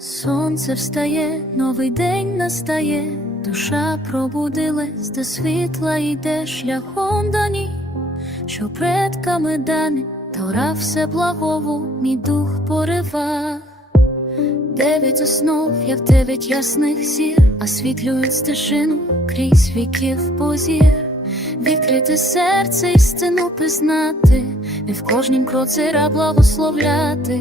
Сонце встає, новий день настає, душа пробудилась, до світла йде шляхом до ній, що предками дане, Тора все благову, мій дух порива. Дев'ять основ, як дев'ять ясних зір, освітлюють стежину крізь віків позір. Відкрити серце істину пізнати, і в кожнім кроці раб благословляти.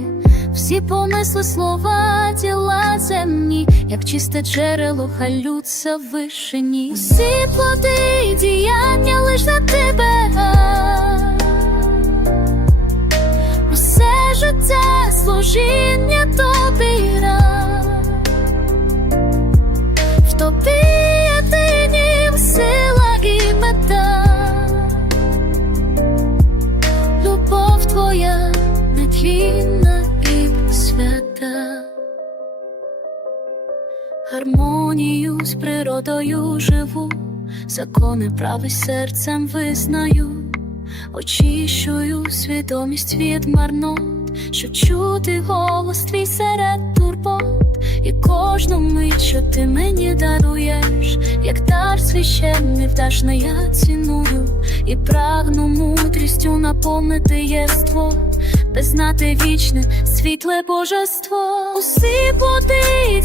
Всі понесли слова, діла земні, як чисте джерело, халються вишені. Всі плоди і діяння лиш на тебе. Гармонію з природою живу, закони прави серцем визнаю, очищую свідомість від марнот, щоб чути голос твій серед турбот, і кожну мить, що ти мені даруєш, як дар священний вдашне я ціную, і прагну мудрістю наповнити єство, пізнати вічне, світле божество, усі плоди і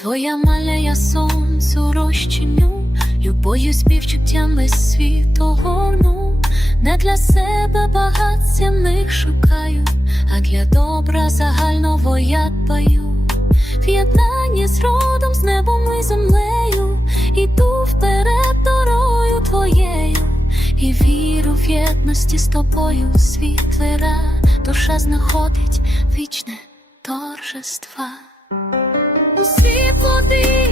твоя маляя сонцю розчиню, любою співчуттям весь світ огорну. Не для себе багаття них шукаю, а для добра загального я дбаю. В єднанні з родом, з небом і землею, іду вперед дорою твоєю, і віру в єдності з тобою, світлера, душа знаходить вічне торжества. Усі плоди